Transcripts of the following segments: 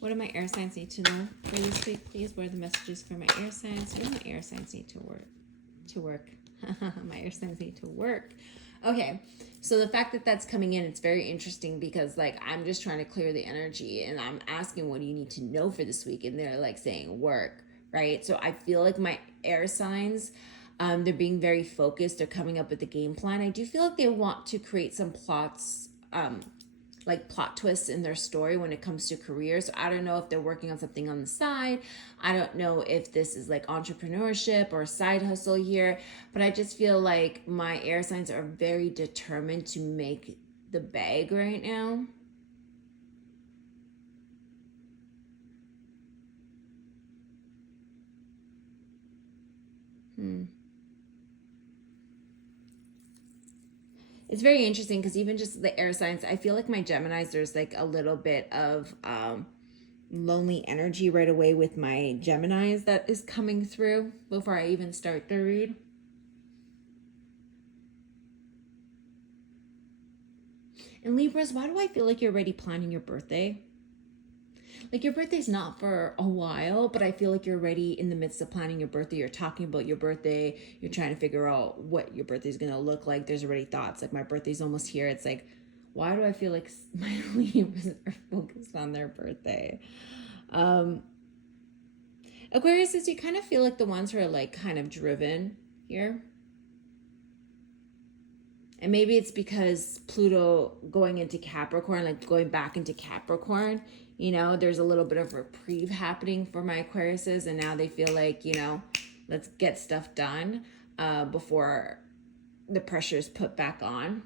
What do my air signs need to know for this week, please? What are the messages for my air signs? What do my air signs need to work? My air signs need to work. Okay, so the fact that that's coming in, it's very interesting because like I'm just trying to clear the energy and I'm asking what do you need to know for this week, and they're like saying work, right? So I feel like my air signs, they're being very focused. They're coming up with a game plan. I do feel like they want to create some plots, like plot twists in their story when it comes to careers. So I don't know if they're working on something on the side. I don't know if this is like entrepreneurship or side hustle here, but I just feel like my air signs are very determined to make the bag right now. It's very interesting because even just the air signs, I feel like my Geminis, there's like a little bit of lonely energy right away with my Geminis that is coming through before I even start the read. And Libras, why do I feel like you're already planning your birthday? Like your birthday's not for a while, but I feel like you're already in the midst of planning your birthday. You're talking about your birthday. You're trying to figure out what your birthday's gonna look like. There's already thoughts like my birthday's almost here. It's like, why do I feel like my Libras are focused on their birthday? Um, Aquarius is you kind of feel like the ones who are like kind of driven here. And maybe it's because Pluto going into Capricorn, like going back into Capricorn, there's a little bit of reprieve happening for my Aquariuses. And now they feel like, let's get stuff done before the pressure is put back on.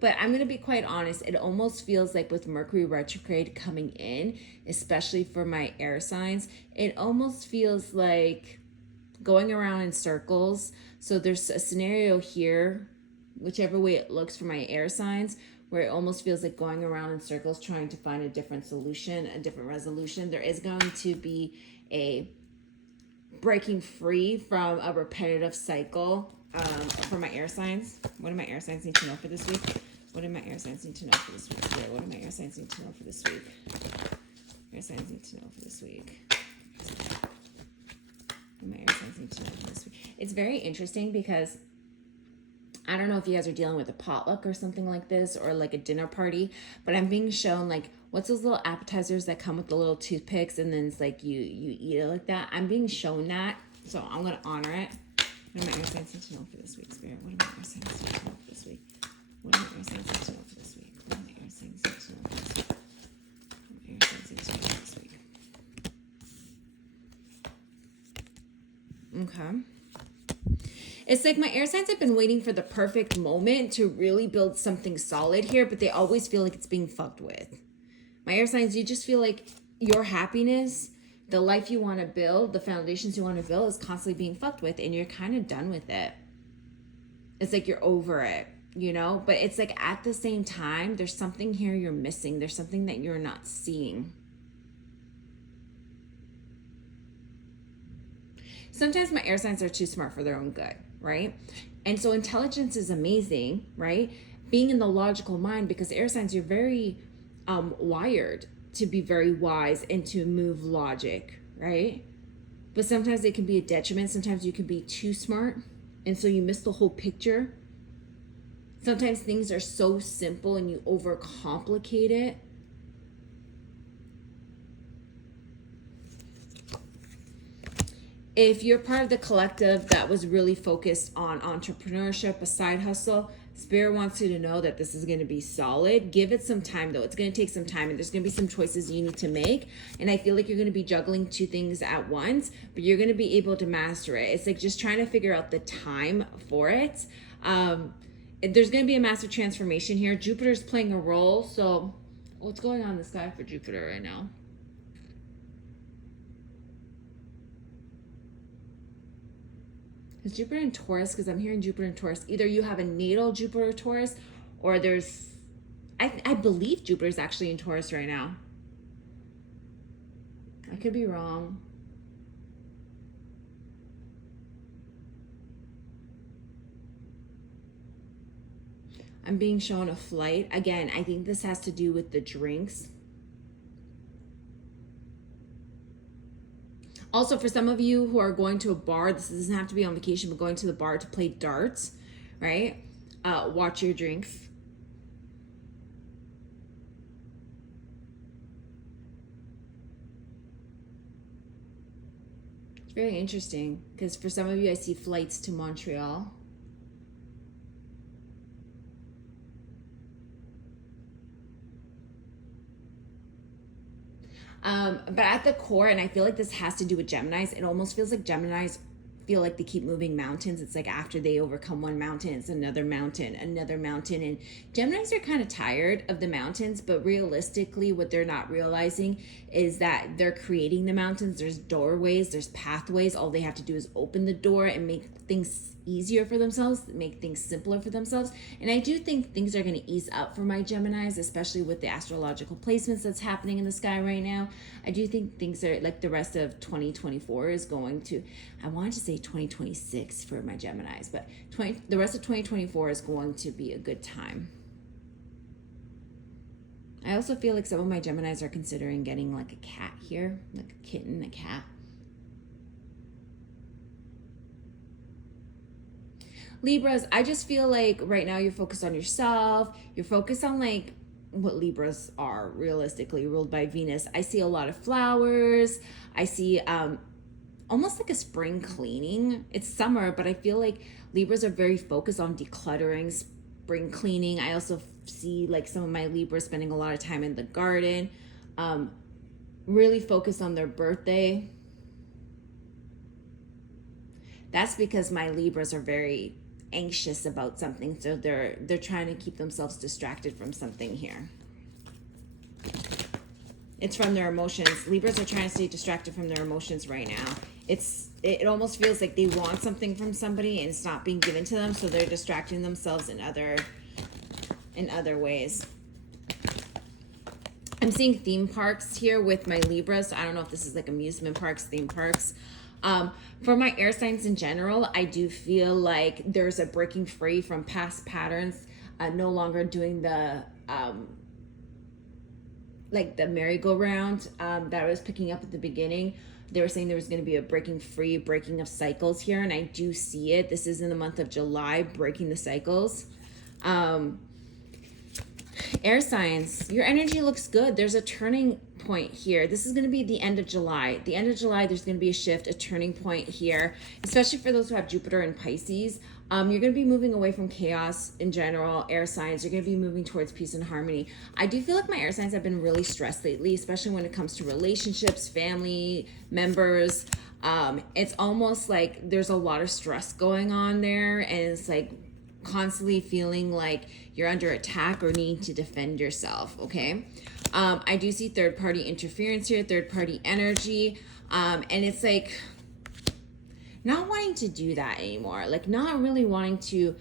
But I'm going to be quite honest, it almost feels like with Mercury retrograde coming in, especially for my air signs, it almost feels like going around in circles. So there's a scenario here, whichever way it looks for my air signs, where it almost feels like going around in circles trying to find a different solution, a different resolution. There is going to be a breaking free from a repetitive cycle for my air signs. What do my air signs need to know for this week? What do my air signs need to know for this week? What do my air signs need to know for this week? Air signs need to know for this week. What do my air signs need to know for this week? It's very interesting because I don't know if you guys are dealing with a potluck or something like this or like a dinner party, but I'm being shown like what's those little appetizers that come with the little toothpicks and then it's like you eat it like that. I'm being shown that, so I'm gonna honor it. What do my air signs need to know for this week, Spirit? What do my air signs need to know for this week? What do my air signs need to know for this week? What do my air signs need to know for this week? What do my air signs need to know for this week? Okay. It's like my air signs have been waiting for the perfect moment to really build something solid here, but they always feel like it's being fucked with. My air signs, you just feel like your happiness, the life you want to build, the foundations you want to build is constantly being fucked with, and you're kind of done with it. It's like you're over it, But it's like at the same time, there's something here you're missing. There's something that you're not seeing. Sometimes my air signs are too smart for their own good, right? And so intelligence is amazing, right? Being in the logical mind, because air signs, you're very wired to be very wise and to move logic, right? But sometimes it can be a detriment. Sometimes you can be too smart, and so you miss the whole picture. Sometimes things are so simple and you overcomplicate it. If you're part of the collective that was really focused on entrepreneurship, a side hustle, Spirit wants you to know that this is going to be solid. Give it some time, though. It's going to take some time, and there's going to be some choices you need to make. And I feel like you're going to be juggling two things at once, but you're going to be able to master it. It's like just trying to figure out the time for it. There's going to be a massive transformation here. Jupiter's playing a role. So what's going on in the sky for Jupiter right now? Is Jupiter in Taurus? Because I'm hearing Jupiter in Taurus. Either you have a natal Jupiter Taurus, or there's, I believe Jupiter's actually in Taurus right now. I could be wrong. I'm being shown a flight. Again, I think this has to do with the drinks. Also, for some of you who are going to a bar, this doesn't have to be on vacation, but going to the bar to play darts, right? Watch your drinks. It's very interesting because for some of you, I see flights to Montreal. But at the core, and I feel like this has to do with Geminis, it almost feels like Geminis feel like they keep moving mountains. It's like after they overcome one mountain, it's another mountain, another mountain. And Geminis are kind of tired of the mountains, but realistically, what they're not realizing is that they're creating the mountains. There's doorways, there's pathways. All they have to do is open the door and make things easier for themselves, make things simpler for themselves. And I do think things are going to ease up for my Geminis, especially with the astrological placements that's happening in the sky right now. I do think things are like the rest of 2024 is going to, I wanted to say 2026 for my Geminis, but the rest of 2024 is going to be a good time. I also feel like some of my Geminis are considering getting like a cat here, like a kitten, a cat. Libras, I just feel like right now you're focused on yourself. You're focused on like what Libras are realistically ruled by Venus. I see a lot of flowers. I see almost like a spring cleaning. It's summer, but I feel like Libras are very focused on decluttering, spring cleaning. I also see like some of my Libras spending a lot of time in the garden, really focused on their birthday. That's because my Libras are very anxious about something, so they're trying to keep themselves distracted from something here. It's from their emotions. Libras are trying to stay distracted from their emotions right now. It almost feels like they want something from somebody and it's not being given to them, so they're distracting themselves in other ways. I'm seeing theme parks here with my Libras. So I don't know if this is like amusement parks, theme parks. For my air signs in general, I do feel like there's a breaking free from past patterns, no longer doing the like the merry-go-round that I was picking up at the beginning. They were saying there was going to be a breaking of cycles here, and I do see it. This is in the month of July, breaking the cycles. Air signs, your energy looks good. There's a turning point here. This is going to be the end of July. The end of July, there's going to be a shift, a turning point here, especially for those who have Jupiter in Pisces. You're going to be moving away from chaos in general, air signs. You're going to be moving towards peace and harmony. I do feel like my air signs have been really stressed lately, especially when it comes to relationships, family members. It's almost like there's a lot of stress going on there, and it's like constantly feeling like you're under attack or need to defend yourself, okay? I do see third-party interference here, third-party energy, and it's like not wanting to do that anymore, like not really wanting to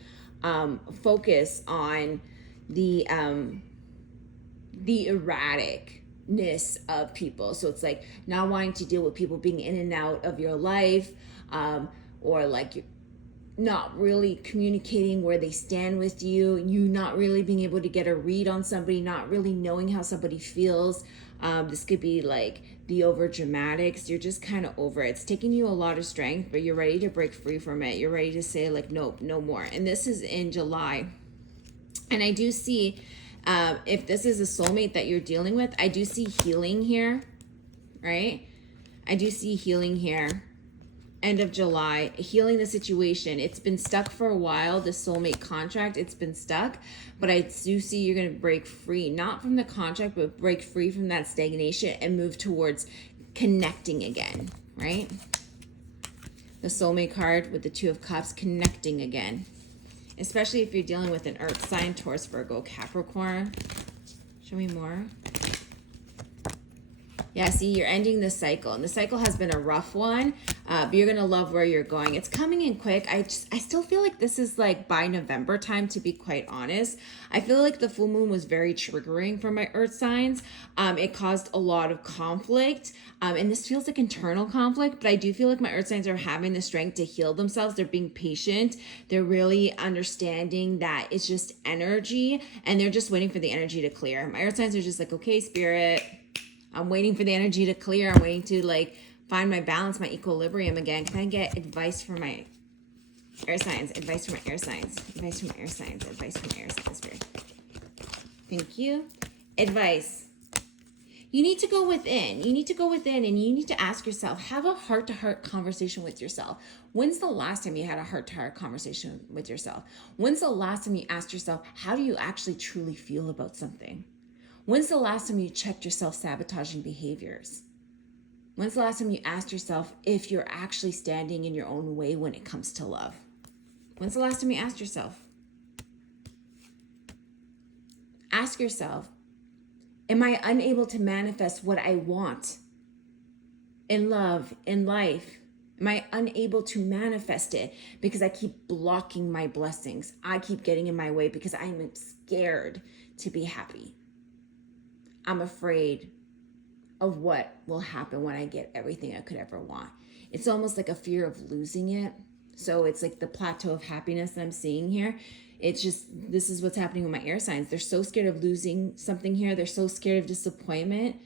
focus on the erraticness of people. So it's like not wanting to deal with people being in and out of your life, or like not really communicating where they stand with you, you not really being able to get a read on somebody, not really knowing how somebody feels. This could be like the over dramatics. You're just kind of over it. It's taking you a lot of strength, but you're ready to break free from it. You're ready to say like, nope, no more. And this is in July. And I do see, if this is a soulmate that you're dealing with, I do see healing here, right? I do see healing here. End of July, healing the situation. It's been stuck for a while, the soulmate contract, it's been stuck, but I do see you're going to break free, not from the contract, but break free from that stagnation and move towards connecting again, right? The soulmate card with the Two of Cups, connecting again, especially if you're dealing with an earth sign, Taurus, Virgo, Capricorn. Show me more. Yeah, see, you're ending the cycle, and the cycle has been a rough one, but you're gonna love where you're going. It's coming in quick. I still feel like this is like by November time, to be quite honest. I feel like the full moon was very triggering for my earth signs. It caused a lot of conflict, and this feels like internal conflict, but I do feel like my earth signs are having the strength to heal themselves. They're being patient. They're really understanding that it's just energy, and they're just waiting for the energy to clear. My earth signs are just like, okay, spirit, I'm waiting for the energy to clear. I'm waiting to like find my balance, my equilibrium again. Can I get advice for my air signs? Advice for my air signs. Advice for my air signs. Advice for my air signs. Spirit. Thank you. Advice. You need to go within. You need to go within and you need to ask yourself, have a heart-to-heart conversation with yourself. When's the last time you had a heart-to-heart conversation with yourself? When's the last time you asked yourself, how do you actually truly feel about something? When's the last time you checked your self-sabotaging behaviors? When's the last time you asked yourself if you're actually standing in your own way when it comes to love? When's the last time you asked yourself? Ask yourself, am I unable to manifest what I want in love, in life? Am I unable to manifest it because I keep blocking my blessings? I keep getting in my way because I'm scared to be happy. I'm afraid of what will happen when I get everything I could ever want. It's almost like a fear of losing it. So it's like the plateau of happiness that I'm seeing here. It's just, this is what's happening with my air signs. They're so scared of losing something here. They're so scared of disappointment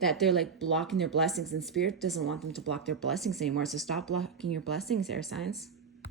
that they're like blocking their blessings, and spirit doesn't want them to block their blessings anymore. So stop blocking your blessings, air signs.